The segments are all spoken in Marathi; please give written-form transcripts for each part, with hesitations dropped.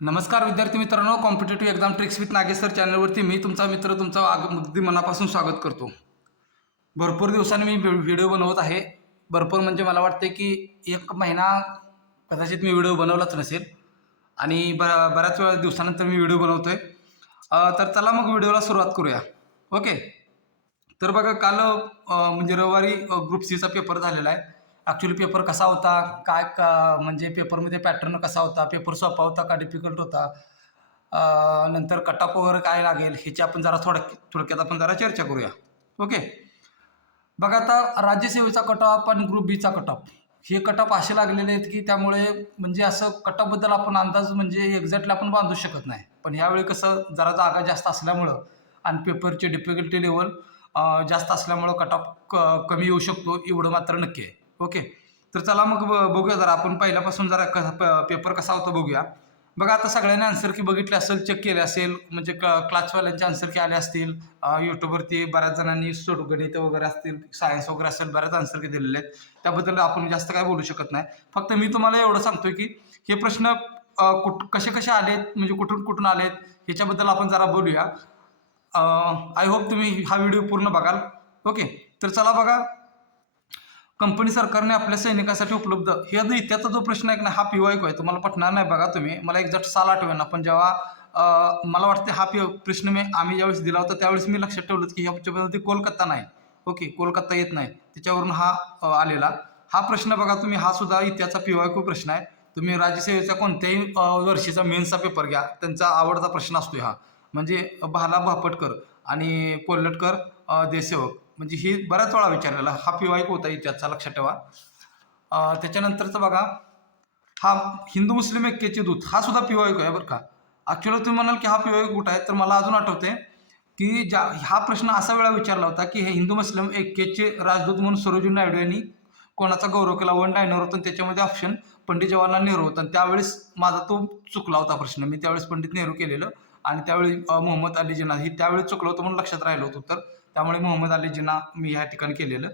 नमस्कार विद्यार्थी मित्रांनो, competitive exam tricks with Nagesh sir चॅनलवरती मी तुमचा मित्र तुमचा अगदी मनापासून स्वागत करतो. भरपूर दिवसांनी मी व्हिडिओ बनवत आहे. भरपूर म्हणजे मला वाटते की एक महिना कदाचित मी व्हिडिओ बनवलाच नसेल आणि बऱ्याच वेळा दिवसानंतर मी व्हिडिओ बनवतोय. तर चला मग व्हिडिओला सुरुवात करूया. ओके. तर बघा काल म्हणजे रविवारी ग्रुप सीचा पेपर झालेला आहे. ॲक्च्युली पेपर कसा होता, काय म्हणजे पेपरमध्ये पॅटर्न कसा होता, पेपर सोपा होता का डिफिकल्ट होता, नंतर कट ऑफ वगैरे काय लागेल ह्याची आपण जरा थोडक्यात आपण जरा चर्चा करूया. ओके. बघा आता राज्यसेवेचा कट ऑफ आणि ग्रुप बीचा कट ऑफ हे कट ऑफ असे लागलेले आहेत की त्यामुळे म्हणजे असं कट ऑफबद्दल आपण अंदाज म्हणजे एक्झॅक्टली आपण बांधू शकत नाही. पण ह्यावेळी कसं जरा जागा जास्त असल्यामुळं आणि पेपरची डिफिकल्टी लेवल जास्त असल्यामुळं कट ऑफ कमी येऊ शकतो एवढं मात्र नक्की आहे. ओके. तर चला मग बघूया जरा आपण पहिल्यापासून जरा पेपर कसा होता बघूया. बघा आता सगळ्यांनी आन्सर की बघितले असेल, चेक केले असेल, म्हणजे क्लासवाल्यांचे आन्सर की आले असतील. यूट्यूबवरती बऱ्याच जणांनी गणित वगैरे असतील, सायन्स वगैरे असेल, बऱ्याच आन्सर की दिलेले आहेत. त्याबद्दल आपण जास्त काय बोलू शकत नाही. फक्त मी तुम्हाला एवढं सांगतोय की हे प्रश्न कसे कसे आलेत, म्हणजे कुठून कुठून आलेत ह्याच्याबद्दल आपण जरा बोलूया. आय होप तुम्ही हा व्हिडिओ पूर्ण बघाल. ओके. तर चला बघा, कंपनी सरकारने आपल्या सैनिकांसाठी उपलब्ध हे जो इत्याचा जो प्रश्न आहे ना, हा PYQ आहे. तुम्हाला पटणार नाही बघा तुम्ही, मला एक्झॅक्ट साल आठवेना, पण जेव्हा मला वाटते हा प्रश्न आम्ही ज्यावेळेस दिला होता त्यावेळेस मी लक्षात ठेवलं की ह्याच्यामध्ये कोलकाता नाही. ओके, कोलकाता येत नाही, त्याच्यावरून हा आलेला हा प्रश्न बघा तुम्ही. हा सुद्धा इत्याचा PYQ प्रश्न आहे. तुम्ही राज्यसेवेच्या कोणत्याही वर्षीचा मेन्सचा पेपर घ्या, त्यांचा आवडता प्रश्न असतो हा. म्हणजे भाला भापटकर आणि कोल्हटकर देशसेवक, म्हणजे ही बऱ्याच वेळा विचारलेला हा PYQ होता इतिहासचा, लक्षात ठेवा. त्याच्यानंतरचं बघा, हा हिंदू मुस्लिम ऐक्याचे दूत हा सुद्धा PYQ आहे बरं का. ॲक्च्युअली तुम्ही म्हणाल की हा PYQ कुठं आहे, तर मला अजून आठवते की हा प्रश्न असा वेळा विचारला होता की हे हिंदू मुस्लिम ऐक्याचे राजदूत म्हणून सरोजिनी नायडू यांनी कोणाचा गौरव केला, वन लाईनर होतं, त्याच्यामध्ये ऑप्शन पंडित जवाहरलाल नेहरू होतं. आणि त्यावेळेस माझा तो चुकला होता प्रश्न, मी त्यावेळेस पंडित नेहरू केलेलं आणि त्यावेळी मोहम्मद अली जिना ही त्यावेळी चुकलं होतं म्हणून लक्षात राहिलं होतं. तर त्यामुळे मोहम्मद अली जिना मी ह्या ठिकाणी केलेलं.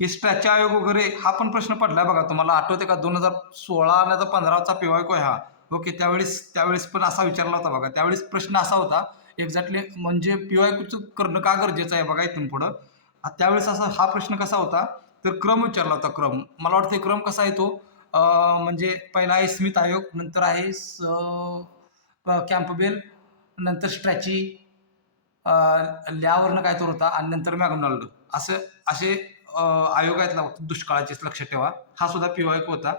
हे स्ट्रॅच आयोग वगैरे हा पण प्रश्न पडलाय बघा, तुम्हाला आठवते का? 2016 आणि 15चा PYQ आहे हा. ओके. त्यावेळेस पण असा विचारला होता बघा. त्यावेळेस प्रश्न असा होता एक्झॅक्टली, म्हणजे PYQचं करणं का गरजेचं आहे बघा इथून पुढं. त्यावेळेस असा हा प्रश्न कसा होता, तर क्रम विचारला होता. क्रम मला वाटतं क्रम कसा आहे तो, म्हणजे पहिला आहे स्मिथ आयोग, नंतर आहे कॅम्पबेल, नंतर स्ट्रॅची, ल्यावरनं काय तर होता आणि नंतर मॅकडोनाल्ड. असे आयोग आहेत ना दुष्काळाचे, लक्षात ठेवा. हा सुद्धा PYQ होता.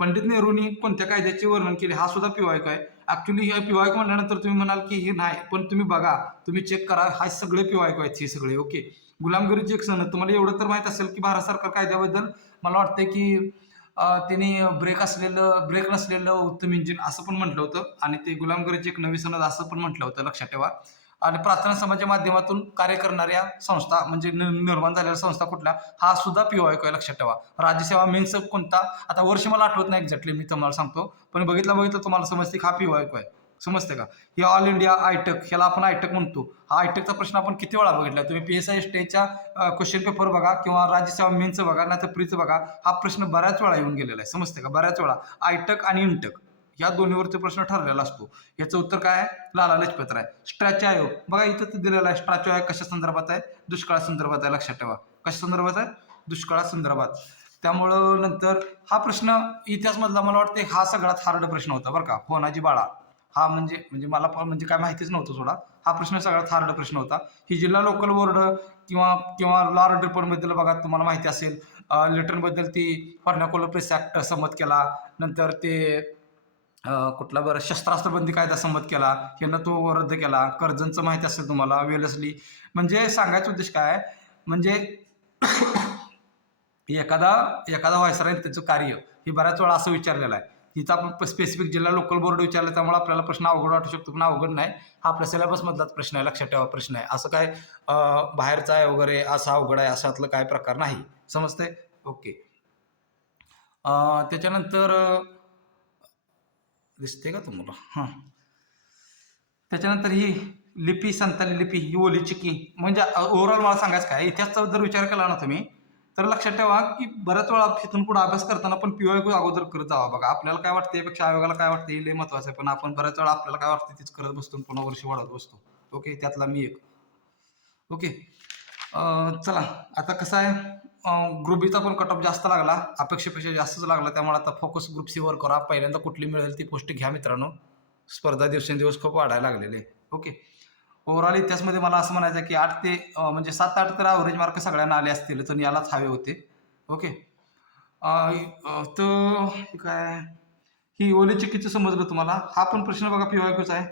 पंडित नेहरूंनी कोणत्या कायद्याचे वर्णन केले हा सुद्धा PYQ आहे. ॲक्च्युली हे PYQ म्हणल्यानंतर तुम्ही म्हणाल की हे नाही, पण तुम्ही बघा, तुम्ही चेक करा, हा सगळे PYQ आहेत हे सगळे. ओके. गुलामगिरीची एक सनद, तुम्हाला एवढं तर माहीत असेल की भारत सरकार कायद्याबद्दल मला वाटतं की त्यांनी ब्रेक नसलेलं उत्तम इंजिन असं पण म्हटलं होतं आणि ते गुलामगिरीची एक नवी सनद असं पण म्हटलं होतं, लक्षात ठेवा. आणि प्रार्थना समाजाच्या माध्यमातून कार्य करणाऱ्या संस्था म्हणजे निर्माण झालेल्या संस्था कुठल्या, हा सुद्धा PYQ आहे, लक्षात ठेवा. राज्यसेवा मेन्स कोणता, आता वर्ष मला आठवत नाही एक्झॅक्टली, मी तुम्हाला सांगतो, पण बघितलं तुम्हाला समजते हा PYQ आहे. समजते का? हे ऑल इंडिया आयटक, ह्याला आपण आयटक म्हणतो. हा आयटकचा प्रश्न आपण किती वेळा बघितला, तुम्ही PSI स्टेजच्या क्वेश्चन पेपर बघा किंवा राज्यसेवा मेन्सचं बघा, नाही तर प्रीचं बघा. हा प्रश्न बऱ्याच वेळा येऊन गेलेला आहे, समजते का? बऱ्याच वेळा आयटक आणि इंटक या दोन्हीवरचे प्रश्न ठरलेला असतो. याचं उत्तर काय आहे? लाला लजपत राय. स्ट्रॅच आयोग बघा इथं दिलेला आहे. स्ट्रॅच आयोग कशा संदर्भात आहे? दुष्काळासंदर्भात आहे, लक्षात ठेवा. कशा संदर्भात आहे? दुष्काळासंदर्भात. त्यामुळं नंतर हा प्रश्न इतिहासमधला मला वाटते हा सगळ्यात हार्ड प्रश्न होता बरं का, होनाजी बाळा. हा म्हणजे मला पण म्हणजे काय माहितीच नव्हतं सोडा. हा प्रश्न सगळ्यात हार्ड प्रश्न होता. ही जिल्हा लोकल बोर्ड किंवा किंवा लॉ रिपोर्टबद्दल बघा, तुम्हाला माहिती असेल. लेटरबद्दल ती फर्नाकोलो प्रेस ॲक्ट संमत केला. नंतर ते कुठला बरं शस्त्रास्त्र बंदी कायदा संमत केला, ह्यानं तो रद्द केला. कर्जनचं माहिती असेल तुम्हाला, वेलस्ली. म्हणजे सांगायचा उद्देश काय आहे, म्हणजे एखादा व्हायसराय त्याचं कार्य हे बऱ्याच वेळा असं विचारलेलं आहे. हिचा आपण स्पेसिफिक जिल्हा लोकल बोर्ड विचारलं, त्यामुळे आपल्याला प्रश्न अवघड वाटू शकतो, पण अवघड नाही. हा आपल्या सिलेबसमधलाच प्रश्न आहे, लक्षात ठेवा. प्रश्न आहे असं काय बाहेरचा आहे वगैरे असं अवघड आहे अशातलं काय प्रकार नाही, समजतंय? ओके. त्याच्यानंतर दिसते का तुम्हाला? हां. त्याच्यानंतर ही लिपी, संताली लिपी, ही ओलीची की, म्हणजे ओव्हरऑल मला सांगायचं काय, इतिहासचा जर विचार केला ना तुम्ही, तर लक्षात ठेवा की बऱ्याच वेळा तिथून पुढे अभ्यास करताना पण PYQ अगोदर करत जावा बघा. आपल्याला काय वाटतं यापेक्षा आयोगाला काय वाटतं हे लय महत्वाचं आहे, पण आपण बऱ्याच वेळा आपल्याला काय वाटतं तीच करत बसतो आणि पुन्हा वर्ष वाढत बसतो. ओके, त्यातला मी एक. ओके. चला आता कसं आहे, ग्रुप बीचा पण कट ऑफ जास्त लागला, अपेक्षेपेक्षा जास्तच लागला, त्यामुळे आता फोकस ग्रुप सी वर करा. पहिल्यांदा कुठली मिळेल ती पोस्ट घ्या मित्रांनो. स्पर्धा दिवसेंदिवस खूप वाढायला लागलेले. ओके. ओव्हरऑल इतिहासमध्ये मला असं म्हणायचं आहे की 8 ते म्हणजे 7-8 तर ॲव्हरेज मार्क सगळ्यांना आले असतील, तर यालाच हवे होते. ओके. तर काय ही ओले चिकीचं समजलं तुम्हाला. हा पण प्रश्न बघा PYQचा आहे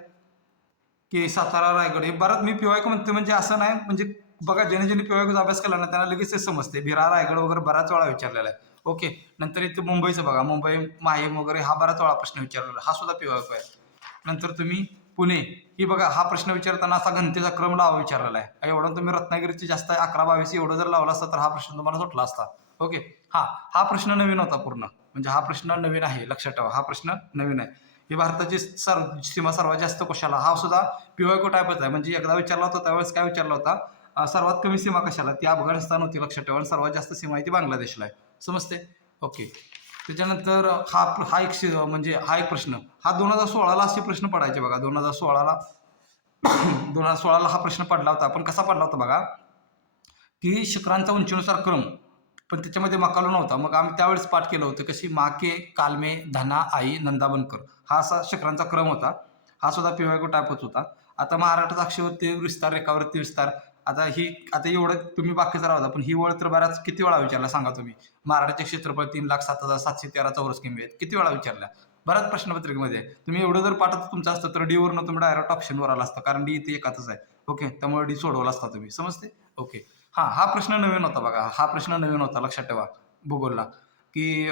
की सातारा रायगड हे बराच मी PYQ म्हणते, म्हणजे असं नाही, म्हणजे बघा ज्याने ज्याने PYQचा अभ्यास केला ना त्यांना लगेच ते समजते. विरार रायगड वगैरे बऱ्याच वेळा विचारलेला आहे. ओके. नंतर इथे मुंबईचं बघा, मुंबई माहीम वगैरे हा बऱ्याच वेळा प्रश्न विचारलेला, हा सुद्धा PYQ आहे. नंतर तुम्ही पुणे ही बघा, हा प्रश्न विचारताना असा घनतेचा क्रम लावा विचारलेला आहे. एवढा तुम्ही रत्नागिरीची जास्त 11-22 एवढं जर लावला असता तर हा प्रश्न तुम्हाला सुटला असता. ओके. हा प्रश्न नवीन होता पूर्ण, म्हणजे हा प्रश्न नवीन आहे, लक्षात ठेवा हा प्रश्न नवीन आहे. ही भारताची सीमा सर्वात जास्त कशाला, हा सुद्धा PYQ टाईपच आहे. म्हणजे एकदा विचारला होता त्यावेळेस काय विचारला होता, सर्वात कमी सीमा कशाला, ती अफगाणिस्तान होती, लक्षात ठेवा. आणि सर्वात जास्त सीमा आहे ती बांगलादेशला आहे. समजते. ओके. त्याच्यानंतर हा एक म्हणजे हा एक प्रश्न, हा 2016ला असे प्रश्न पडायचे बघा. 2016ला 2016ला हा प्रश्न पडला होता, पण कसा पडला होता बघा, की शिखरांचा उंचीनुसार क्रम, पण त्याच्यामध्ये मकालो नव्हता. मग आम्ही त्यावेळेस पाठ केलं होतं कशी, माके, कालमे, धना, आई, नंदाबनकर, हा असा शिखरांचा क्रम होता. हा सुद्धा PYQ टाईपच होता. आता महाराष्ट्रात अक्षवृत्ती विस्तार, रेखावृत्ती विस्तार, आता एवढं तुम्ही बाकीचं राहता, पण ही ओळ तर बऱ्याच किती वेळा विचारला सांगा तुम्ही. महाराष्ट्राचे क्षेत्रफळ 3,07,713 चौरस किमी आहेत, किती वेळा विचारल्या, बऱ्याच प्रश्नपत्रिकेमध्ये. तुम्ही एवढं जर पाठात तुमचं असतं तर डीवरनं तुम्ही डायरेक्ट ऑप्शनवर आला असता, कारण डी इथे एकातच आहे. ओके, त्यामुळे डी सोडवला असता तुम्ही. समजते. ओके. हा प्रश्न नवीन होता बघा, हा प्रश्न नवीन होता, लक्षात ठेवा भूगोलला, की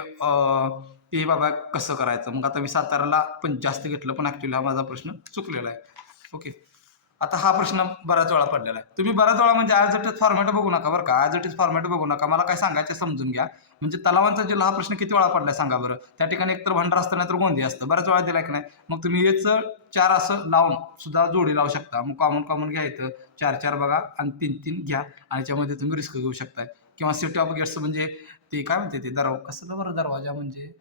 की बाबा कसं करायचं. मग आता मी साताराला पण जास्त घेतलं, पण ॲक्च्युली हा माझा प्रश्न चुकलेला आहे. ओके. आता हा प्रश्न बऱ्याच वेळा पडलेला आहे. तुम्ही बऱ्याच वेळा म्हणजे ॲज इट इज फॉर्मॅट बघू नका बरं का, ॲज इट इज फॉर्मॅट बघू नका. मला काय सांगायचं समजून घ्या. म्हणजे तलावांचा जिल्हा हा प्रश्न किती वेळा पडलाय सांगा बरं. त्या ठिकाणी एकतर भंडार असतं नाही तर गोंदिया असतं, बऱ्याच वेळा दिलाय की नाही. मग तुम्ही याचं 4 असं लावून सुद्धा जोडी लावू शकता. मग कॉमन घ्यायचं, 4-4 बघा आणि 3-3 घ्या, आणि याच्यामध्ये तुम्ही रिस्क घेऊ शकताय. किंवा सिटी ऑफ गेट्स म्हणजे ते काय म्हणते ते कसलं बरं दरवाजा, म्हणजे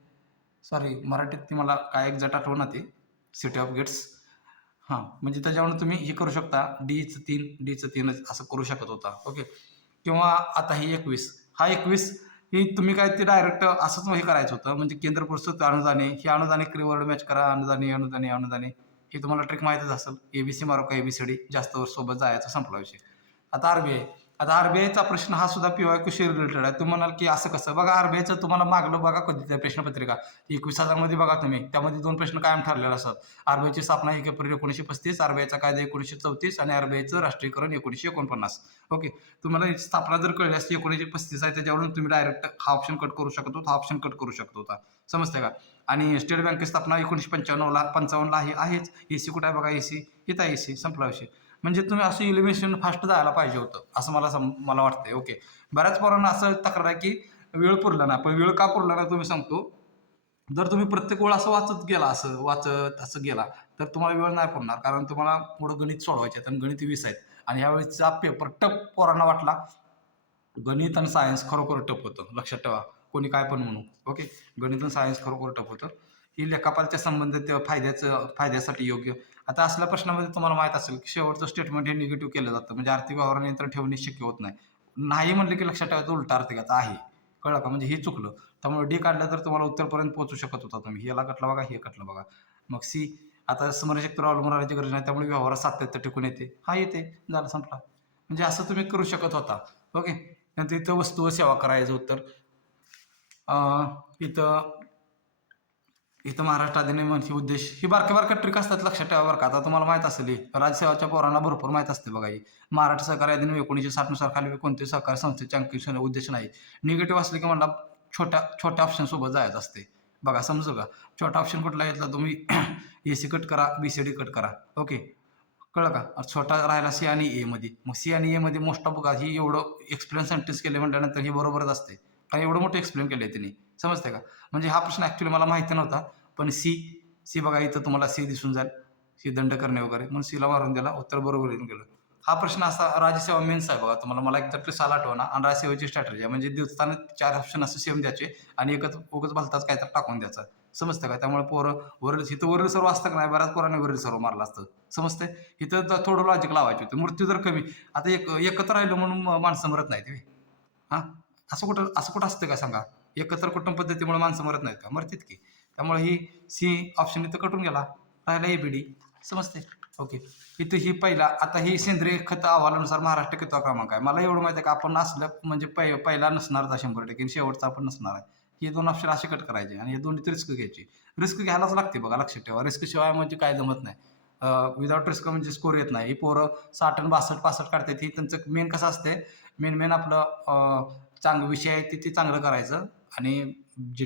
सॉरी मराठीत ती मला काय एक्झॅक्ट आठवना ते, सिटी ऑफ गेट्स. म्हणजे त्याच्यावरून तुम्ही हे करू शकता, डीचं 3च असं करू शकत होता. ओके. किंवा आता ही 21, हा 21 ही तुम्ही काय ते डायरेक्ट असंच हे करायचं होतं, म्हणजे केंद्र पुरस्कृत अनुदाने, ही अनुदाने कीवर्ड मॅच करा, अनुदाने हे तुम्हाला ट्रिक माहितीच असेल. ABC मारू का ABCD, जास्त सोबत जायचं, संपला विषय. आता आरबीआयचा प्रश्न हा सुद्धा PYQ शी रिलेटेड आहे. तुम्ही म्हणाल की असं कसं, बघा आरबीआयचं तुम्हाला मागलं बघा कधी त्या प्रश्नपत्रिका 21,000 मध्ये बघा तुम्ही, त्यामध्ये 2 प्रश्न कायम ठरलेले असतात. आरबीआयची स्थापना 1 एप्रिल 1935, आरबीआयचा कायदा 1934 आणि आरबीआयचं राष्ट्रीयकरण 1949. ओके. तुम्हाला स्थापना जर कळली असती 1935 आहे, त्याच्यावरून तुम्ही डायरेक्ट हा ऑप्शन कट करू शकत होता, हा ऑप्शन कट करू शकत होता. समजते का. आणि स्टेट बँकेची स्थापना 1955ला आहेच. एसी कुठे आहे बघा, एसी इथं आहे, एसी, संपला विषय. म्हणजे तुम्ही असं इलिमिनेशन फास्ट जायला पाहिजे होतं, असं मला वाटतंय. ओके. बऱ्याच पोरांना असं तक्रार आहे की वेळ पुरला ना, पण वेळ का पुरला ना तुम्ही सांगतो. जर तुम्ही प्रत्येक वेळ असं वाचत असं गेला तर तुम्हाला वेळ नाही पडणार, कारण तुम्हाला पुढं गणित सोडवायचे आहेत आणि गणित 20 आहेत. आणि ह्यावेळेसचा पेपर टफ पोरांना वाटला. गणित आणि सायन्स खरोखर टफ होतं, लक्षात ठेवा. कोणी काय पण म्हणू. ओके. गणित आणि सायन्स खरोखर टफ होतं. ही लेखापालच्या संबंधित फायद्यासाठी योग्य. आता असल्या प्रश्नामध्ये तुम्हाला माहित असेल की शेवटचं स्टेटमेंट हे निगेटिव्ह केलं जातं, म्हणजे आर्थिक व्यवहार नियंत्रण ठेवणे शक्य होत नाही. नाही म्हणलं की लक्षात ठेवायचं उलटा आर्थिकाचा आहे, कळलं का, म्हणजे हे चुकलं. त्यामुळे डी काढलं तर तुम्हाला उत्तरपर्यंत पोहोचू शकत होता तुम्ही. याला कटलं बघा, हे कटलं बघा. मग सी, आता स्मरणशक्तीवर अवलंबून राहण्याची गरज नाही, त्यामुळे व्यवहारात सातत्य टिकून येते, हा येते, झालं, संपला. म्हणजे असं तुम्ही करू शकत होता. ओके. नंतर इथं वस्तू व सेवा करायचं उत्तर. इथं इथं महाराष्ट्र अधिनियमांचे उद्देश, ही बारक्या ट्रिक असतात, लक्षात ठेवा बरं का. आता तुम्हाला माहित असेल राज्यसेवाच्या पोरांना भरपूर माहित असते बघा. ही महाराष्ट्र सहकारी अधिनियम 1960 नुसार खाली कोणत्याही सहकारी संस्थेचे अंकित उद्देश नाही. निगेटिव्ह असले की म्हणला छोट्या ऑप्शन सोबत जायचं असते बघा, समजू का. छोटा ऑप्शन कुठला घेतला तुम्ही, AC कट करा, BCD कट करा. ओके, कळलं का. छोटा राहिला C आणि A मध्ये, मग C आणि A मध्ये मोस्ट ऑफ बघा ही एवढं एक्सप्लेन सेंटेन्स केले म्हटल्यानंतर हे बरोबरच असते, कारण एवढं मोठं एक्सप्लेन केलं आहे त्यांनी. समजते का. म्हणजे हा प्रश्न ॲक्च्युली मला माहिती नव्हता, पण सी बघा इथं तुम्हाला सी दिसून जाईल, सी दंड करणे वगैरे, म्हणून सीला मारून दिला, उत्तर बरोबर येऊन गेलं. हा प्रश्न असा राज्यसेवा मेन्स आहे बघा तुम्हाला. मला एकतर साल आठवना आणि राज्यसेवेची स्ट्रॅटेजी आहे. म्हणजे देताना 4 ऑप्शन असं सेम द्यायचे आणि एकच उगाच भलताच काहीतरी टाकून द्यायचा. समजतं का? त्यामुळे पोरं इथं वरील सर्व असतं का नाही, बऱ्याच पोरांनी वरील सर्व मारलं असतं. समजतंय? इथं थोडं लॉजिक लावायचं होतं. मृत्यू दर कमी. आता एकत्र राहिलं म्हणून माणसं मरत नाहीत व्हय. हां? असं कुठं असतं का सांगा? एकत्र कुटुंब पद्धतीमुळे माणसं मरत नाहीत का? मरतात की. त्यामुळे ही सी ऑप्शन इथं कटून गेला. राहिला ए-बी-डी. समजते? ओके. इथं ही पहिला आता ही सेंद्रिय खत अहवालानुसार महाराष्ट्र कितवा क्रमांक आहे. मला एवढं माहिती आहे का आपण असलं म्हणजे पहिला नसणारच 100% आणि शेवटचा आपण नसणार आहे. हे 2 ऑप्शन असे कट करायचे आणि हे दोन्हीत रिस्क घ्यायची. रिस्क घ्यायलाच लागते बघा, लक्षात ठेवा. रिस्क शिवाय म्हणजे काय जमत नाही. विदाऊट रिस्क म्हणजे स्कोर येत नाही. ही पोरं 60 आणि 62-65 काढतात. ही त्यांचं मेन कसं असते, मेन आपलं चांगलं विषय आहे ते चांगलं करायचं आणि जे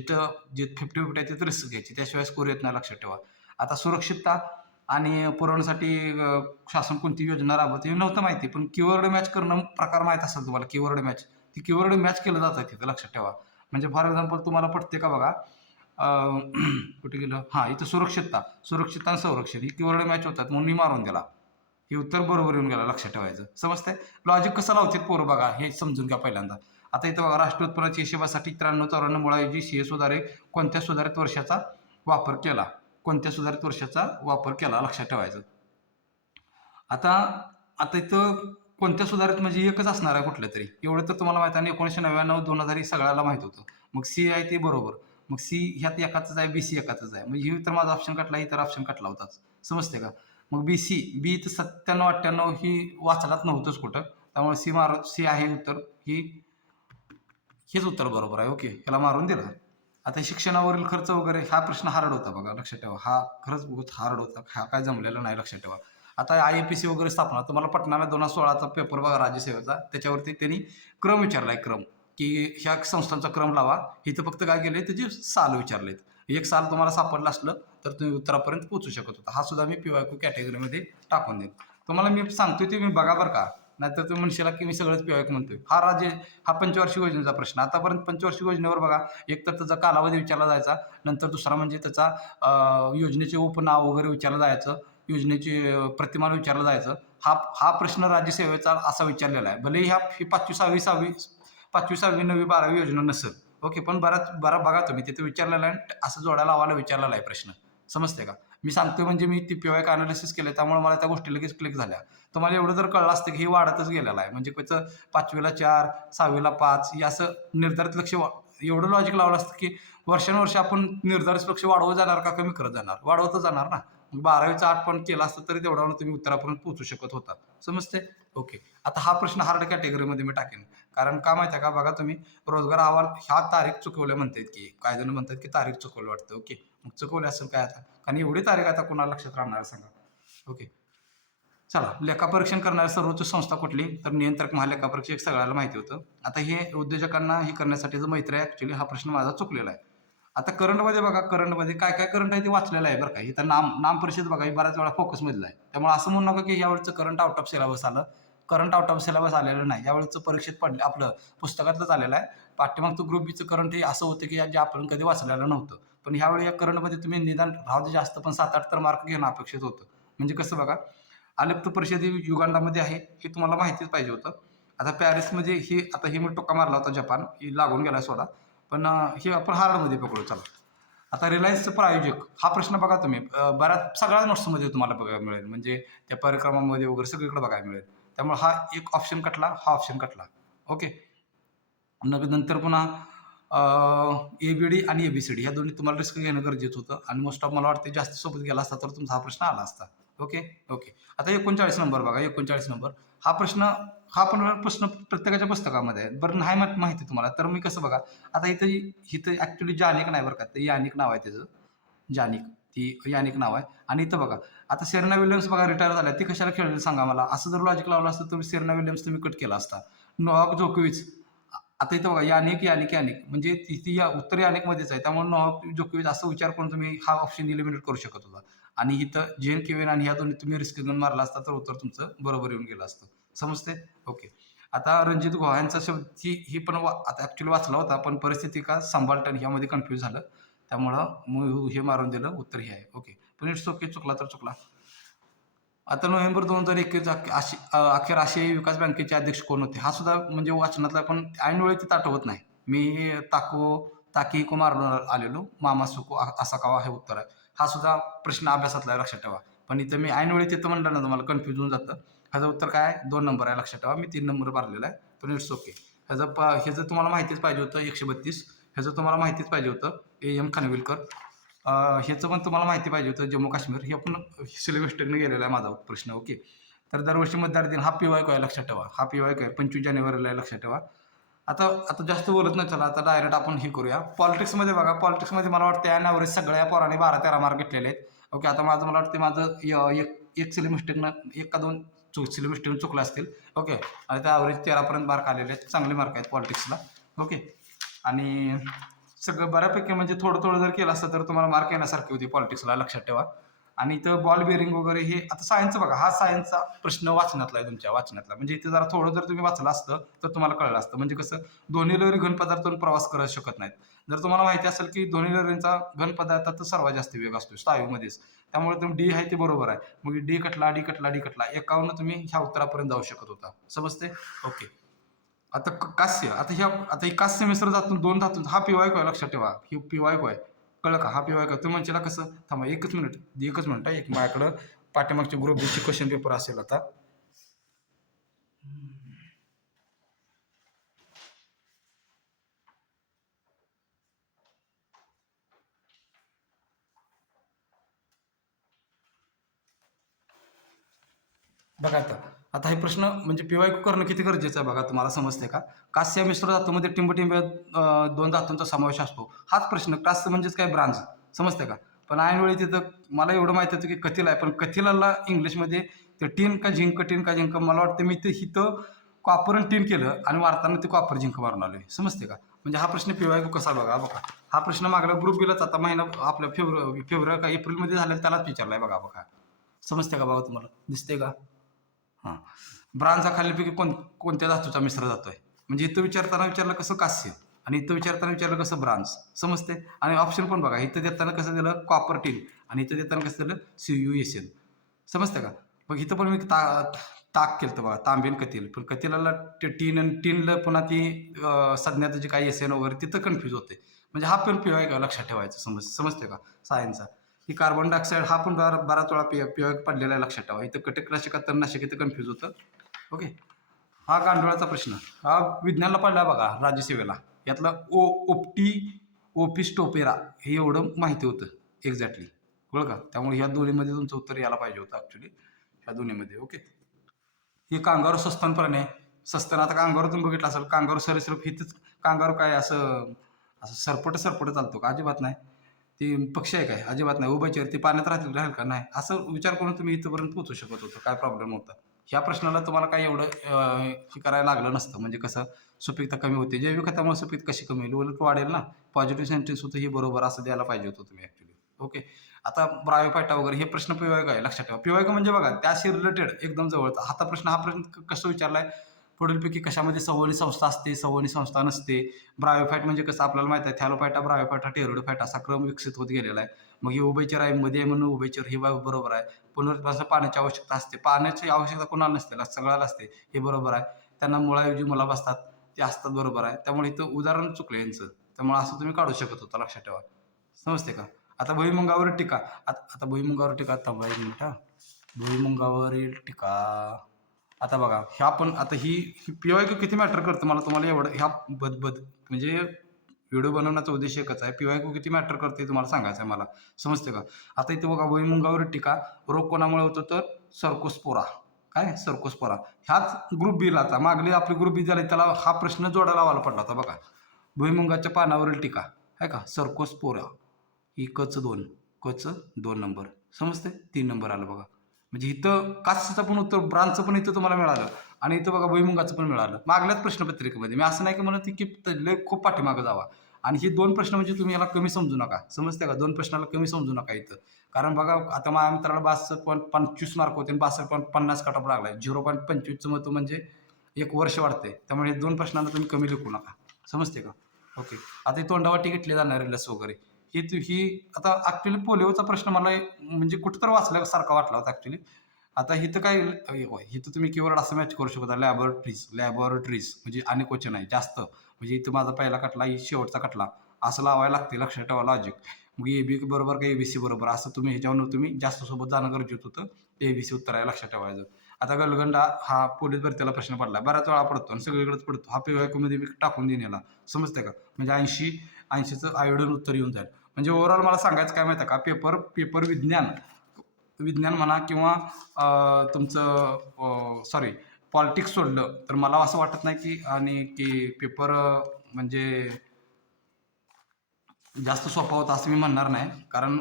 50-50 आहे तिथं रिस्क घ्यायची. त्याशिवाय स्कोर येत नाही, लक्षात ठेवा. आता सुरक्षितता आणि पुरवण्यासाठी शासन कोणती योजना राबवते हे नव्हतं माहिती, पण कीवर्ड मॅच करणं प्रकार माहीत असेल तुम्हाला. कीवर्ड मॅच, ती कीवर्ड मॅच केलं जातं तिथं, लक्षात ठेवा. म्हणजे फॉर एक्झाम्पल तुम्हाला पटते का बघा, कुठे गेलं, हां इथं सुरक्षितता आणि संरक्षण ही कीवर्ड मॅच होतात म्हणून मी मारून दिला. हे उत्तर बरोबर येऊन गेलं, लक्षात ठेवायचं. समजतंय? लॉजिक कसं लावतात पोरं बघा हे समजून घ्या पहिल्यांदा. आता इथं बघा, राष्ट्रीय उत्पन्नाच्या हिशेबासाठी 93-94 मुळाऐवजी सीए सुधारे कोणत्या सुधारित वर्षाचा वापर केला? कोणत्या सुधारित वर्षाचा वापर केला, लक्षात ठेवायचं. आता आता इथं कोणत्या सुधारित म्हणजे एकच असणार आहे कुठलं तरी. एवढं तर तुम्हाला माहिती आहे. 1999, 2000 ही सगळ्याला माहीत होतं. मग सी आहे ते बरोबर. मग सी ह्यात एकाचंच आहे, बी सी एकाचंच आहे. म्हणजे ही तर माझा ऑप्शन कटला, इतर ऑप्शन कटला होताच. समजते का? मग बी तर 97-98 ही वाचनात नव्हतंच कुठं. त्यामुळे सी आहे उत्तर. हेच उत्तर बरोबर आहे. ओके, ह्याला मारून दिला. आता शिक्षणावरील खर्च वगैरे हा प्रश्न हार्ड होता बघा, लक्षात ठेवा. हा खरंच बहुत हार्ड होता. हा काय जमलेला नाही, लक्षात ठेवा. आता IAPC वगैरे स्थापना तुम्हाला पटणारा 2016चा पेपर बघा राज्यसेवेचा. त्याच्यावरती त्यांनी क्रम विचारलाय, क्रम, की ह्या संस्थांचा क्रम लावा. इथं फक्त काय केलंय, त्याची साल विचारलेत. एक साल तुम्हाला सापडलं असलं तर तुम्ही उत्तरापर्यंत पोहोचू शकत होता. हा सुद्धा मी PYQ कॅटेगरीमध्ये टाकून देईन. तुम्हाला मी सांगतोय ते मी बघा बरं का. नाहीतर तुम्ही म्हणशीला की मी सगळंच PYQ म्हणतोय. हा पंचवार्षिक योजनेचा प्रश्न. आतापर्यंत पंचवार्षिक योजनेवर बघा, एक तर त्याचा कालावधी विचारला जायचा, नंतर दुसरा म्हणजे त्याचा योजनेचे उपनाव वगैरे विचारलं जायचं, योजनेचे प्रतिमान विचारलं जायचं. हा प्रश्न राज्यसेवेचा असा विचारलेला आहे. भले ही 5वी 6वी 9वी 12वी योजना नसेल. ओके, पण बरा बघा तुम्ही तिथे विचारलेला आहे, असं जोडायला लावायला विचारलेला आहे प्रश्न. समजते का? मी सांगतोय म्हणजे मी ती PYQ अनालिसिस केलं, त्यामुळे मला त्या गोष्टी लगेच क्लिक झाल्या. तुम्हाला एवढं जर कळलं असतं की हे वाढतच गेलेलं आहे, म्हणजे त्याचं 5वीला 4, 6वीला 5 हे असं निर्धारित लक्ष एवढं लॉजिक लावलं असतं की वर्षानुवर्ष आपण निर्धारित लक्ष वाढवत जाणार का कमी करत जाणार? वाढवतच जाणार ना. मग 12वीचा 8 पण केला असतं तरी तेवढ्यावर तुम्ही उत्तरापर्यंत पोहोचू शकत होता. समजते? ओके. आता हा प्रश्न हार्ड कॅटेगरीमध्ये मी टाकेन. कारण का माहिती आहे का? बघा तुम्ही, रोजगार अहवाल ह्या तारीख चुकवल्या म्हणतात की, काही जण म्हणतात की तारीख चुकवली वाटतं. ओके, मग चुकवले असेल काय आता? कारण एवढी तारीख आता कोणाला लक्षात राहणार आहे सांगा? ओके. चला, लेखापरीक्षण करणारी सर्वोच्च संस्था कुठली? तर नियंत्रक महालेखापरीक्षक, सगळ्याला माहिती होतं. आता हे उद्योजकांना हे करण्यासाठीचं मैत्री आहे. ॲक्च्युली हा प्रश्न माझा चुकलेला आहे. आता करंटमध्ये बघा, करंटमध्ये काय काय करंट आहे ते वाचलेलं आहे बरं का. इथं नाम परिषद बघा, ही बऱ्याच वेळा फोकसमधलं आहे. त्यामुळे असं म्हणू नका की यावेळचं करंट आउट ऑफ सिलेबस आलं. करंट आउट ऑफ सिलेबस आलेलं नाही. यावेळचं परीक्षेत पडलं, आपलं पुस्तकातलंच आलेलं आहे. पाठीमागचं ग्रुप बीचं करंट हे असं होतं की जे आपण कधी वाचलेलं नव्हतं. पण ह्यावेळी या करंटमध्ये तुम्ही निदान राहू दे जास्त, पण 7-8 तर मार्क घेणं अपेक्षित होतं. म्हणजे कसं बघा, आलिप्त परिषद ही युगांडामध्ये आहे, हे तुम्हाला माहितीच पाहिजे होतं. आता पॅरिसमध्ये ही मी टोका मारला होता, जपान ही लागून गेला सोडा. पण हे आपण हार्डमध्ये पकडू. चला, आता रिलायन्सचं प्रायोजक हा प्रश्न बघा तुम्ही, बऱ्याच सगळ्या नोट्समध्ये तुम्हाला बघायला मिळेल. म्हणजे त्या परिक्रमामध्ये वगैरे सगळीकडे बघायला मिळेल. त्यामुळे हा एक ऑप्शन कटला, हा ऑप्शन कटला. ओके. नंतर पुन्हा ABD आणि ABCD ह्या दोन्ही तुम्हाला रिस्क घेणं गरजेचं होतं आणि मोस्ट ऑफ मला वाटतं जास्त सोबत गेला असता तर तुमचा हा प्रश्न आला असता. ओके. ओके. आता 39 नंबर बघा, 39 नंबर हा पण प्रश्न प्रत्येकाच्या पुस्तकामध्ये आहे. बरं नाही माहिती तुम्हाला, तर मी कसं बघा, आता इथं ॲक्च्युली जानिक नाही बरं का, ते यानिक नाव आहे त्याचं. जानिक, ती यानिक नाव आहे. आणि इथं बघा, आता सेरेना विल्यम्स बघा रिटायर झाल्या, ती कशाला खेळली सांगा मला? असं जर लॉजिक लावलं असतं तर सेरेना विल्यम्स तुम्ही कट केला असता. नोवाक जोकोविच, आता इथं बघा, यानिक म्हणजे ती या उत्तर यानिकमध्येच आहे. त्यामुळे नोवाक जोकोविच असा विचार करून तुम्ही हा ऑप्शन इलिमिनेट करू शकत होता. आणि इथं जेन केविन आणि ह्या दोन्ही तुम्ही रिस्क घेऊन मारला असता तर उत्तर तुमचं बरोबर येऊन गेलं असतं. समजते? ओके. आता रणजित गुहा यांचा शब्द ही पण आता ॲक्च्युली वाचला होता, पण परिस्थिती का संभालटन ह्यामध्ये कन्फ्यूज झालं. त्यामुळं हे मारून दिलं, उत्तर हे आहे. ओके. पण इट्स ओके, चुकला तर चुकला. आता नोव्हेंबर 2021 अखेर आशियाई विकास बँकेचे अध्यक्ष कोण होते? हा सुद्धा म्हणजे वाचनातला पण ऐनवेळी तिथं आठवत नाही. मी ताकीको मारून आलेलो, मामा सुको असाकावा हे उत्तर आहे. हा सुद्धा प्रश्न अभ्यासातला आहे, लक्षात ठेवा. पण इथं मी ऐनवेळी तिथं म्हणलं ना तुम्हाला कन्फ्यूज होऊन जातं. ह्याचं उत्तर काय आहे? 2 नंबर आहे, लक्षात ठेवा. मी 3 नंबर भरलेला आहे, पण इट्स ओके. ह्याचं तुम्हाला माहितीच पाहिजे होतं 132. ह्याचं तुम्हाला माहितीच पाहिजे होतं A.M. खानविलकर. ह्याचं पण तुम्हाला माहिती पाहिजे होतं जम्मू काश्मीर. हे पण सिलेबस्टरने गेलेला आहे माझा प्रश्न. ओके. तर दरवर्षी मतदार दिन हा PYQ आहे, लक्षात ठेवा. हा PYQ आहे, 25 जानेवारीला आहे, लक्षात ठेवा. आता आता जास्त बोलत नाही, चला आता डायरेक्ट आपण हे करूया. पॉलिटिक्समध्ये बघा, पॉलिटिक्समध्ये मला वाटतं ॲन ॲव्हरेज सगळ्या पोरांनी 12-13 मार्क घेतलेले आहेत. ओके. आता मला वाटतं माझं एक सिली मिस्टेकनं 1 का 2 सिली मिस्टेकनं चुकलं असतील. ओके. आणि त्या ॲव्हरेज 13पर्यंत मार्क आलेले आहेत. चांगले मार्क आहेत पॉलिटिक्सला. ओके. आणि सगळं बऱ्यापैकी म्हणजे थोडं थोडं जर केलं असतं तर तुम्हाला मार्क येण्यासारखी होती पॉलिटिक्सला, लक्षात ठेवा. आणि इथं बॉल बेअरिंग वगैरे हे आता सायन्सचं बघा, हा सायन्सचा प्रश्न वाचनातला आहे, तुमच्या वाचनातला. म्हणजे इथे जरा थोडं जर तुम्ही वाचलं असतं तर तुम्हाला कळलं असतं. म्हणजे कसं, दोन्ही लहरी घनपदार्थातून प्रवास करू शकत नाहीत. जर तुम्हाला माहिती असेल की दोन्ही लहरींचा घनपदार्थात सर्वात जास्त वेग असतो स्थायूमध्येच, त्यामुळे तुम्ही डी आहे ते बरोबर आहे. मग डी कटला, डी कटला, डी कटला, एकावन्न तुम्ही ह्या उत्तरापर्यंत जाऊ शकत होता. समजते? ओके. आता कास्य, आता ही कास्य मिश्र धातू, 2 धातू, हा PYQ आहे, लक्षात ठेवा. ही PYQ आहे. कळलं का? हा PYQ आहे. तुम्ही म्हणशीला कसं? थांबा एकच मिनिट आहे. एक माझ्याकडं पाठीमागचे ग्रुप बीचे क्वेश्चन पेपर असेल आता. बघा आता, आता हे प्रश्न म्हणजे PYQ करणं किती गरजेचं आहे बघा, तुम्हाला समजते का? कास्य मिश्र धातूमध्ये टिंबटिंब 2 धातूंचा समावेश असतो. हाच प्रश्न, कास्य म्हणजेच काय? ब्रांझ. समजते का? पण ऐनवेळी तिथं मला एवढं माहिती होतं की कथिल आहे, पण कथिलाला इंग्लिशमध्ये ते टिन का झिंक, मला वाटतं मी ते इथं कॉपर आणि टिन केलं आणि मारताना ते कॉपर झिंक मारून आलोय. समजते का? म्हणजे हा प्रश्न PYQ कसा बघा. बघा, हा प्रश्न मागला ग्रुप बीलाच आता महिना आपल्या फेब्रुवारी का एप्रिलमध्ये झालेला त्यालाच विचारलाय. बघा बघा, समजते का? बघा तुम्हाला दिसते का? हां. ब्रांझ हा खालीलपैकी कोणत्या धातूचा मिश्र धातू आहे? म्हणजे इथं विचारताना विचारलं कसं कास्य, आणि इथं विचारताना विचारलं कसं ब्रांझ. समजते? आणि ऑप्शन पण बघा, इथं देताना कसं दिलं? कॉपर टीन, आणि इथं देताना कसं दिलं? CuSN. समजतं का? मग इथं पण मी ताक केलं बघा, तांबेन कथील. पण कथिलाला ते टीन आणि टीनला पुन्हा ती संज्ञात जे काही SN वगैरे तिथं कन्फ्यूज होते. म्हणजे हा पण PYQ लक्षात ठेवायचं. समजते का? सायन्सचा. ही कार्बन डायऑक्साईड हा पण बराच वेळा PYQ पडलेला आहे, लक्षात ठेवा. इथं कटकनाशक तणनाशक इथं कन्फ्यूज होतं. ओके. हा गांडुळाचा प्रश्न, हा विज्ञानला पडला बघा, राज्यसेवेला. यातला ओपिस्टोपेरा हे एवढं माहिती होतं एक्झॅक्टली. कळलं का? त्यामुळे ह्या दोन्हीमध्ये तुमचं उत्तर यायला पाहिजे होतं ॲक्च्युली, ह्या दोन्हीमध्ये. ओके. ही कांगारू सस्तन प्राणी आहे. सस्तन, आता कांगारू तुम्ही बघितलं असेल, कांगारू सरीसृप हिथंच. कांगारू काय असं असं सरपट चालतो का? अजिबात नाही. ती पक्षी आहे काय? अजिबात नाही. उभयचर, ती पाण्यात राहील का? नाही. असं विचार करून तुम्ही इथंपर्यंत पोहोचू शकत होतं, काय प्रॉब्लेम नव्हता. ह्या प्रश्नाला तुम्हाला काही एवढं हे करायला लागलं नसतं. म्हणजे कसं, सुपीकता कमी होते, जैविक खतामुळे सुपीकता कशी कमी होईल? उलट वाढेल ना. पॉझिटिव्ह सेंटेन्स होतं हे बरोबर, असं द्यायला पाहिजे होतं तुम्ही ॲक्च्युली. ओके. आता ब्रायोफायटा वगैरे हे प्रश्न PYQ आहे, लक्षात ठेवा. PYQ म्हणजे बघा त्याशी रिलेटेड एकदम जवळचा. हा प्रश्न कसं विचारलाय? पुढीलपैकी कशामध्ये संवहनी संस्था असते, संवहनी संस्था नसते? ब्रायोफाईट म्हणजे कसं आपल्याला माहिती आहे, थॅलोफायटा, ब्रायोफायटा, टेरोडोफायटा असा क्रम विकसित होत गेलेला आहे. मग हे उभयचर आहे, मध्ये म्हणून उभयचर हे बरोबर आहे. पुनरुत्पादनास पाण्याची आवश्यकता असते. पाण्याची आवश्यकता कोणाला नसते? सगळ्याला असते, हे बरोबर आहे. त्यांना मुळाऐवजी मुलाब असतात, ते असतात, बरोबर आहे. त्यामुळे इथं उदाहरण चुकलं यांचं. त्यामुळे असं तुम्ही काढू शकत होता, लक्षात ठेवा. समजते का? आता भुईमुगावर टीका. आता भुईमुगावर टीका, थांबा 1 मिनिट हा. भुईमुगावरील टीका. आता बघा, ह्या पण आता ही PYQ किती मॅटर करतं मला तुम्हाला एवढं ह्या बदबद म्हणजे व्हिडिओ बनवण्याचा उद्देश एकच आहे. PYQ किती मॅटर करते तुम्हाला सांगायचं आहे मला. समजते का? आता इथे बघा, भुईमुगावर टीका. रोग कोणामुळे होतो? तर सर्कोस्पोरा. काय? सर्कोस्पोरा. ह्याच ग्रुप बीला, आता मागली आपली ग्रुप बी झाली, त्याला हा प्रश्न जोडायला लावायला पडला होता बघा. भुईमुगाच्या पानावरील टीका आहे का? सर्कोस्पोरा. ही कचं 2 नंबर. समजते? 3 नंबर आलं बघा. म्हणजे इथं कास्टचं पण उत्तर, ब्रांचचं पण इथं तुम्हाला मिळालं, आणि इथं बघा भुईमुगाचं पण मिळालं मागल्याच प्रश्नपत्रिकेमध्ये. मी असं नाही की म्हणत की लय खूप पाठीमागं जावा. आणि हे 2 प्रश्न म्हणजे तुम्ही याला कमी समजू नका. समजते का? 2 प्रश्नाला कमी समजू नका इथं. कारण बघा, आता माझ्या मित्राला 62.25 मार्क होते आणि 62.50 कट ऑफ लागलाय. 0.25चं महत्व म्हणजे 1 वर्ष वाढते. त्यामुळे 2 प्रश्नांना तुम्ही कमी लिखू नका. समजते का? ओके. आता ही तोंडावाटी घेतली जाणार आहे लस वगैरे. ही आता ॲक्च्युली पोलिओचा प्रश्न मला म्हणजे कुठं तर वाचल्यासारखा वाटला होता ॲक्च्युली. आता इथं काय इथं तुम्ही कीवर्ड असं मॅच करू शकता, लॅबॉरेटरीज म्हणजे आणि क्वेश्चन आहे जास्त. म्हणजे इथं माझा पहिला कटला, शेवटचा कटला असं लावायला लागते, लक्षात ठेवा लॉजिक. मग ए बरोबर का ABC बरोबर असं तुम्ही ह्याच्यावर तुम्ही जास्त सोबत जाणं गरजेचं होतं. ABC उत्तर आहे, लक्षात ठेवायचं. आता गलगंडा हा पोलीस भरतीला प्रश्न पडला, बऱ्याच वेळा पडतो आणि सगळीकडेच पडतो. हा PYQ मी टाकून देईन याला, समजते का? म्हणजे 80चं आयोडन उत्तर येऊन जाईल. म्हणजे ओव्हरऑल मला सांगायचं काय माहिती आहे का, पेपर विज्ञान म्हणा किंवा तुमचं सॉरी पॉलिटिक्स सोडलं तर मला असं वाटत नाही की पेपर म्हणजे जास्त सोपा होता असं मी म्हणणार नाही. कारण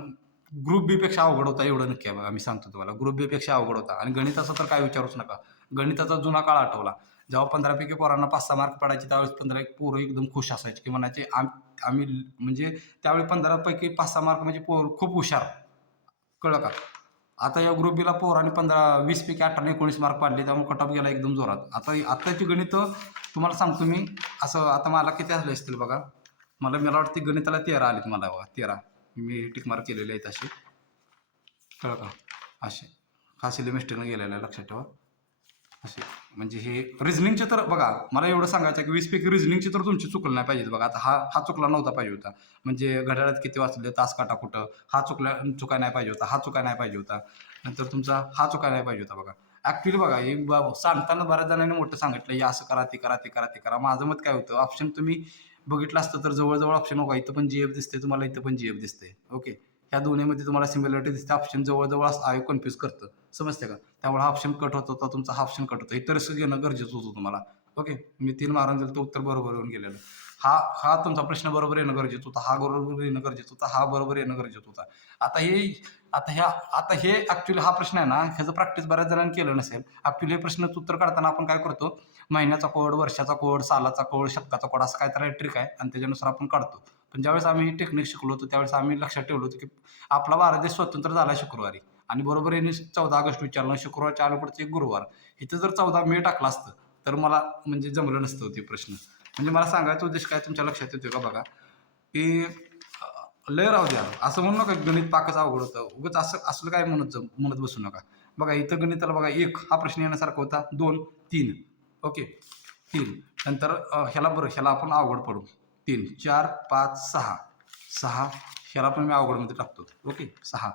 ग्रुप बी पेक्षा अवघड होता एवढं नक्की आहे बघा, मी सांगतो तुम्हाला. ग्रुप बी पेक्षा अवघड होता. आणि गणिताचा तर काय विचारूच नका. गणिताचा जुना काळ आठवला. जेव्हा 15 पैकी पोरांना 5-6 मार्क पडायचे त्यावेळेस 15 पोरं एकदम खुश असायचे की म्हणायचे आम्ही म्हणजे त्यावेळी 15 पैकी 5-6 मार्क म्हणजे खूप हुशार. कळलं का? आता या ग्रुप बीला पोरांनी 20 पैकी 18-19 मार्क पाडले, त्यामुळे कट ऑफ गेला एकदम जोरात. आताची गणित तुम्हाला सांगतो मी. असं आता मला किती आले असतील बघा, मला वाटते गणिताला 13 आलेत मला बघा, 13 मी टिक मार्क केलेले आहेत असे. कळलं का? असे हा मिस्टेकनं गेलेला आहे, लक्षात ठेवा. असे म्हणजे हे रिझनिंगचे तर बघा, मला एवढं सांगायचं की 20 पैकी रिझनिंगचे तर तुमची चुकलं नाही पाहिजे बघा. आता हा चुकला नव्हता पाहिजे होता. म्हणजे घड्याळात किती वाचले, तास काटा कुठं, हा चुकाय नाही पाहिजे होता, हा चुकाय नाही पाहिजे होता. नंतर तुमचा हा चुकाय नाही पाहिजे होता बघा. ॲक्च्युली बघा, हे सांगताना बऱ्याच जणांनी मोठं सांगितलं, हे असं करा, ते करा, ते करा, ते करा. माझं मत काय होतं, ऑप्शन तुम्ही बघितलं असतं तर जवळजवळ ऑप्शन बघा, इथं पण GF दिसते तुम्हाला, इथं पण GF दिसते. ओके, ह्या दोन्हीमध्ये तुम्हाला सिमिलरिटी दिसते. ऑप्शन जवळजवळ आहे, कन्फ्यूज करतं, समजते का? त्यामुळे हा ऑप्शन कट होत होता, तुमचा हा ऑप्शन कट होतो. हे रिस्क घेणं गरजेचं होतं तुम्हाला. ओके, मी 3 मारून दिलं तर उत्तर बरोबर येऊन गेलेलं. हा तुमचा प्रश्न बरोबर येणं गरजेचं होतं, हा बरोबर येणं गरजेचं होतं, हा बरोबर येणं गरजेचं होतं. आता हे आता हे ॲक्च्युली हा प्रश्न आहे ना, ह्याचं प्रॅक्टिस बऱ्याच जणांनी केलं नसेल. ॲक्च्युली हे प्रश्नाचं उत्तर काढताना आपण काय करतो, महिन्याचा कोड, वर्षाचा कोड, सालाचा कोड, शतकाचा कोड असं काहीतरी ट्रिक आहे आणि त्याच्यानुसार आपण काढतो. पण ज्यावेळेस आम्ही टेक्निक शिकलो होतो त्यावेळेस आम्ही लक्षात ठेवलं होतं की आपला भारत देश स्वतंत्र झाला शुक्रवारी आणि बरोबर यांनी 14 ऑगस्ट विचारलं, शुक्रवारच्या अलीकडचे एक गुरुवार. इथं जर 14 मे टाकला असतं तर मला म्हणजे जमलं नसतं ते प्रश्न. म्हणजे मला सांगायचा उद्देश काय तुमच्या लक्षात येतोय का बघा, की लय राहू द्या, असं म्हणू नका गणित पाकच अवघड होतं, उगाच असलं काय म्हणत बसू नका. बघा इथं गणिताला बघा, 1 हा प्रश्न येण्यासारखा होता, 2, 3. ओके, 3 नंतर ह्याला आपण अवघड पडू, 3, 4, 5, 6 ह्याला पण मी अवघडमध्ये टाकतो. ओके, 6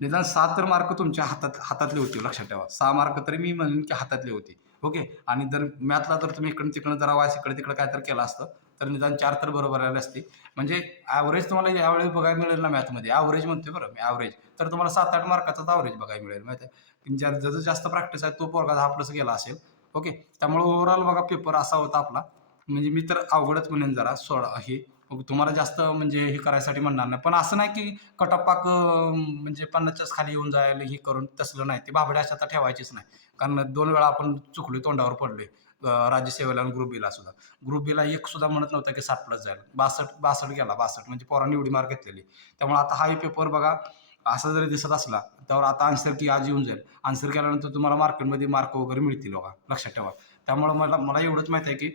निदान 7 तर मार्क तुमच्या हातातले होते, लक्षात ठेवा. 6 मार्क तरी मी म्हणेन की हातातले होते. ओके, आणि जर मॅथला तर तुम्ही इकडून तिकडं जरा वायस इकडे तिकडे काय तर केलं असतं तर निदान 4 तर बरोबर आले असते. म्हणजे ॲव्हरेज तुम्हाला यावेळेस बघायला मिळेल ना मॅथमध्ये, ॲव्हरेज म्हणतोय बरं मी, ॲव्हरेज तर तुम्हाला 7-8 मार्काचाच ॲव्हरेज बघायला मिळेल, माहिती आहे. ज्याचं जास्त प्रॅक्टिस आहे तो पोरगा 10+ गेला असेल. ओके, त्यामुळे ओव्हरऑल बघा पेपर असा होता आपला. म्हणजे मी तर अवघडच म्हणेन जरा सोडा हे. तुम्हाला जास्त म्हणजे हे करायसाठी म्हणणार नाही, पण असं नाही की कट ऑफ पाक म्हणजे 50च्याच खाली येऊन जायला हे करून तसलं नाही. ती भाबड्या अशा तर ठेवायचीच नाही. कारण 2 वेळा आपण चुकलोय, तोंडावर पडलोय. राज्यसेवेला आणि ग्रुप बीला सुद्धा. ग्रुप बीला एक सुद्धा म्हणत नव्हता की 60+ जाईल. 62 गेला, 62 म्हणजे पोरांनी एवढी मार्क घेतलेली. त्यामुळे आता हाही पेपर बघा असा जरी दिसत असला त्यावर आता आन्सर की आज येऊन जाईल. आन्सर केल्यानंतर तुम्हाला मार्केटमध्ये मार्क वगैरे मिळतील बघा, लक्षात ठेवा. त्यामुळे मला एवढंच माहिती आहे की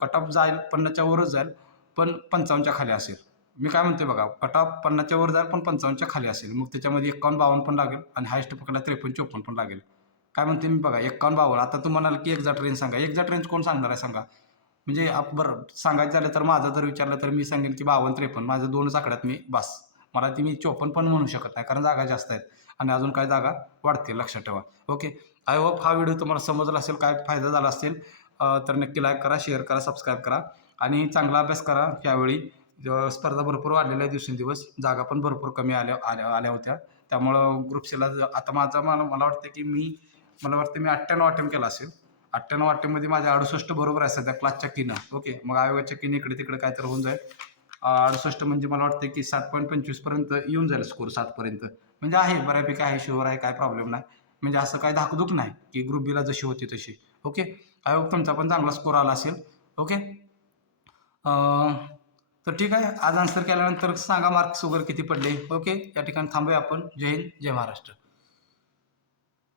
कट ऑफ जाईल 50च्या वरच जाईल, पण 55च्या खाली असेल. मी काय म्हणतोय बघा, कट ऑफ 50च्या वर जाईल पण 55च्या खाली असेल. मग त्याच्यामध्ये 51-52 पण लागेल आणि हायस्ट पकडला 53-54 पण लागेल. काय म्हणते मी बघा, 51-52. आता तुम्हाला की एक्झॅक्ट रेंज सांगा, एक्झॅक्ट रेंज कोण सांगणार आहे सांगा. म्हणजे बरं सांगायचं झालं तर माझं जर विचारलं तर मी सांगेन की 52-53. माझं 2च आकड्यात मी बस. मला ती मी 54 पण म्हणू शकत नाही कारण जागा जास्त आहेत आणि अजून काय जागा वाढतील, लक्षात ठेवा. ओके, आय होप हा व्हिडिओ तुम्हाला समजला असेल, काय फायदा झाला असेल. तर नक्की लाईक करा, शेअर करा, सबस्क्राईब करा आणि चांगला अभ्यास करा. यावेळी स्पर्धा भरपूर वाढलेल्या आहे दिवसेंदिवस, जागा पण भरपूर कमी आल्या होत्या. त्यामुळं ग्रुप सीला आता मला वाटतं की मला वाटतं मी 98 अटेम्प्ट केला असेल. 98 अटेम्प्टमध्ये माझ्या 68 बरोबर आहे सध्या क्लासच्या कीनं. ओके, मग आयोगाच्या कीनं इकडे तिकडे काय तर होऊन जाईल. 68 म्हणजे मला वाटतं की 60.25 पर्यंत येऊन जाईल स्कोर, 7 पर्यंत. म्हणजे आहे बऱ्यापैकी, आहे शुअर आहे, काय प्रॉब्लेम नाही. म्हणजे असं काय धाकधूक नाही की ग्रुप बीला जशी होती तशी. ओके, आय होप तुमचा पण चांगला स्कोर आला असेल. ओके, तर ठीक आहे, आज आन्सर केल्यानंतर सांगा मार्क्स वगैरे किती पडले. ओके, या ठिकाणी थांबूया आपण. जय हिंद, जय महाराष्ट्र.